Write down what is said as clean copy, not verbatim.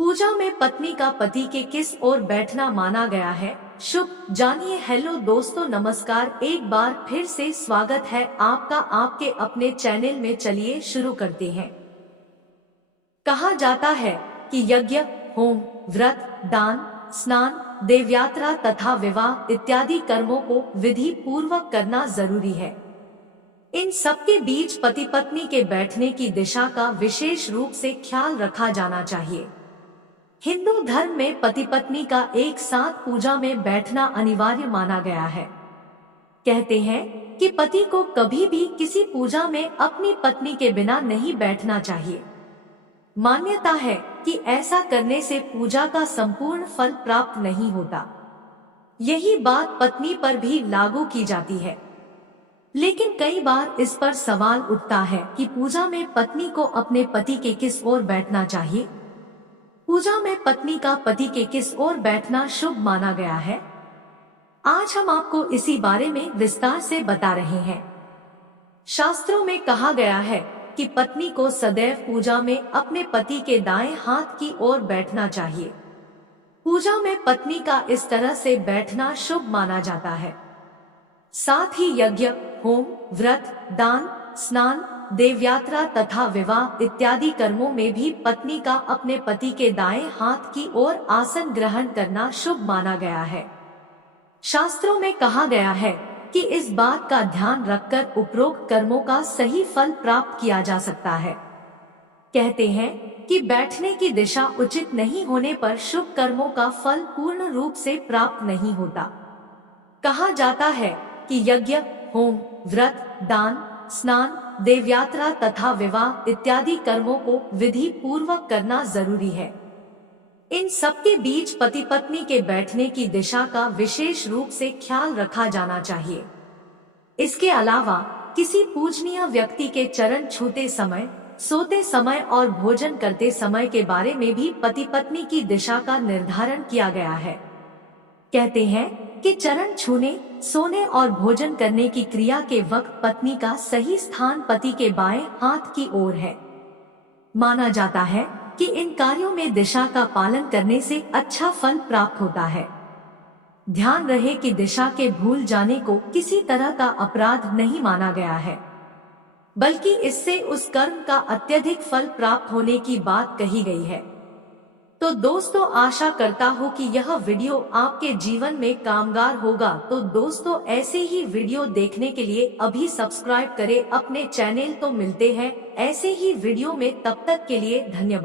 पूजा में पत्नी का पति के किस ओर बैठना माना गया है शुभ। जानिए। हेलो दोस्तों, नमस्कार। एक बार फिर से स्वागत है आपका आपके अपने चैनल में। चलिए शुरू करते हैं। कहा जाता है कि यज्ञ, होम, व्रत, दान, स्नान, देवयात्रा तथा विवाह इत्यादि कर्मों को विधि पूर्वक करना जरूरी है। इन सबके बीच पति पत्नी के बैठने की दिशा का विशेष रूप से ख्याल रखा जाना चाहिए। हिंदू धर्म में पति पत्नी का एक साथ पूजा में बैठना अनिवार्य माना गया है। कहते हैं कि पति को कभी भी किसी पूजा में अपनी पत्नी के बिना नहीं बैठना चाहिए। मान्यता है कि ऐसा करने से पूजा का संपूर्ण फल प्राप्त नहीं होता। यही बात पत्नी पर भी लागू की जाती है। लेकिन कई बार इस पर सवाल उठता है कि पूजा में पत्नी को अपने पति के किस ओर बैठना चाहिए। पूजा में पत्नी का पति के किस ओर बैठना शुभ माना गया है। आज हम आपको इसी बारे में विस्तार से बता रहे हैं। शास्त्रों में कहा गया है कि पत्नी को सदैव पूजा में अपने पति के दाएं हाथ की ओर बैठना चाहिए। पूजा में पत्नी का इस तरह से बैठना शुभ माना जाता है। साथ ही यज्ञ, होम, व्रत, दान, स्नान, देवयात्रा तथा विवाह इत्यादि कर्मों में भी पत्नी का अपने पति के दाएं हाथ की ओर आसन ग्रहण करना शुभ माना गया है। शास्त्रों में कहा गया है कि इस बात का ध्यान रखकर उपरोक्त कर्मों का सही फल प्राप्त किया जा सकता है। कहते हैं कि बैठने की दिशा उचित नहीं होने पर शुभ कर्मों का फल पूर्ण रूप से प्राप्त नहीं होता। कहा जाता है कि यज्ञ, होम, व्रत, दान, स्नान, देवयात्रा तथा विवाह इत्यादि कर्मों को विधि पूर्वक करना जरूरी है। इन सबके बीच पति पत्नी के बैठने की दिशा का विशेष रूप से ख्याल रखा जाना चाहिए। इसके अलावा किसी पूजनीय व्यक्ति के चरण छूते समय, सोते समय और भोजन करते समय के बारे में भी पति पत्नी की दिशा का निर्धारण किया गया है। कहते हैं कि चरण छूने, सोने और भोजन करने की क्रिया के वक्त पत्नी का सही स्थान पति के बाएं हाथ की ओर है। माना जाता है कि इन कार्यों में दिशा का पालन करने से अच्छा फल प्राप्त होता है। ध्यान रहे कि दिशा के भूल जाने को किसी तरह का अपराध नहीं माना गया है, बल्कि इससे उस कर्म का अत्यधिक फल प्राप्त होने की बात कही गई है। तो दोस्तों, आशा करता हूँ कि यह वीडियो आपके जीवन में कामगार होगा। तो दोस्तों, ऐसे ही वीडियो देखने के लिए अभी सब्सक्राइब करें अपने चैनल। तो मिलते हैं ऐसे ही वीडियो में, तब तक के लिए धन्यवाद।